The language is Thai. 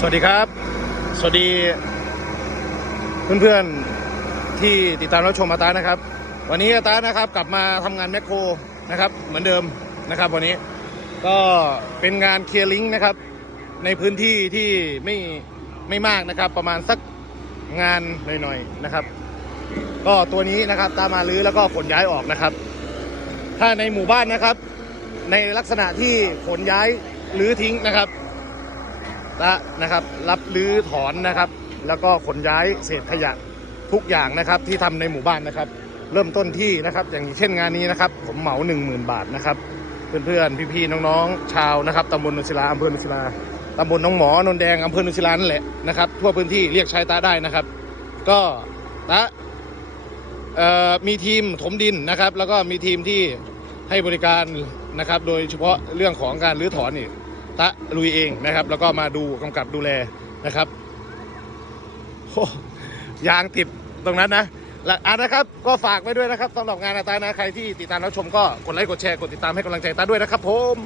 สวัสดีครับ สวัสดีเพื่อนๆที่ติดตามรับชมอาตานะครับ วันนี้อาตานะครับกลับมาทำงานแมคโครนะครับ เหมือนเดิมนะครับวันนี้ก็เป็นงานเคลียร์ลิงก์นะครับ ในพื้นที่ที่ไม่ไม่มากนะครับ ประมาณสักงานหน่อยๆนะครับ ก็ตัวนี้นะครับตามมาลื้อแล้วก็ขนย้ายออกนะครับ ถ้าในหมู่บ้านนะครับ ในลักษณะที่ขนย้ายหรือทิ้งนะครับ และนะครับรับรื้อถอนนะครับ แล้วก็ขนย้ายเศษขยะทุกอย่างนะครับที่ทำในหมู่บ้านนะครับ เริ่มต้นที่นะครับ อย่างเช่นงานนี้นะครับ ผมเหมา 1 0,000 บาทนะครับ เพื่อนๆพี่ๆน้องๆชาวนะครับตำบลนุศิลาอำเภอนุศิลาตำบลหน้องหมอนนแดงอำเภอนุศิลานั่นแหละนะครับทั่วพื้นที่เรียกใช้ตาได้นะครับ ก็ตาเอ่อมีทีมถมดินนะครับ แล้วก็มีทีมที่ให้บริการนะครับ โดยเฉพาะเรื่องของการรื้อถอนนี่ ตะลุยเองนะครับ แล้วก็มาดูกำกับดูแลนะครับโอ้ยางติดตรงนั้นนะอะนะครับ ก็ฝากไว้ด้วยนะครับสำหรับงานอาตานะใครที่ติดตามรับชมก็กดไลค์กดแชร์กดติดตามให้กำลังใจตาด้วยนะครับผม